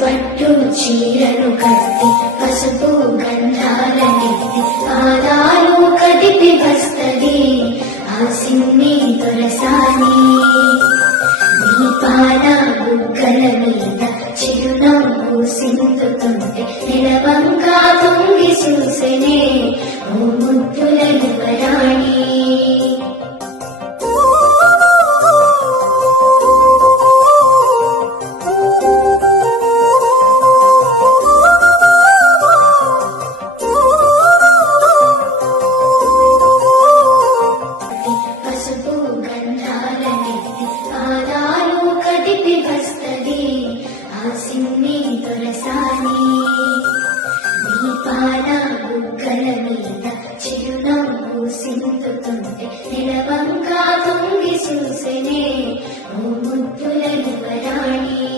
పట్టు చీరను కట్టి పసుపు గంధాలనెత్తి పాదాలు కదిపి వస్తది ఆ సిన్ని దొరసాని. నీ పాద బుగ్గల మీద చిరునవ్వు సింతుతుంటే నిలవంగా తొంగి చూసెనే ఓ ముద్దుల యువరాణి. పసుపు గంధాలనెత్తి పాదాలు కదిపి వస్తది ఆ సిన్ని దొరసాని. నీ పాద బుగ్గల మీద చిరునవ్వు సింతుతుంటే నిలవంగా తొంగి చూసెనే ఓ ముద్దుల యువరాణి.